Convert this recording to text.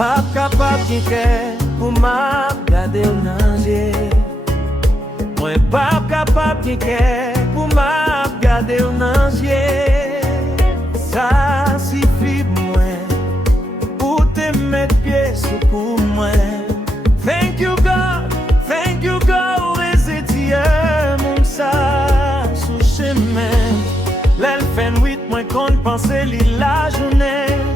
Pas capable de pour m'a garder un ange. Moi pas capable de pour m'a garder un ange. Ça suffit moi pour te mettre pied sous pour moi. Thank you God, résidier mon ça sous chemin. L'elfen 8 moi qu'on pense li la journée.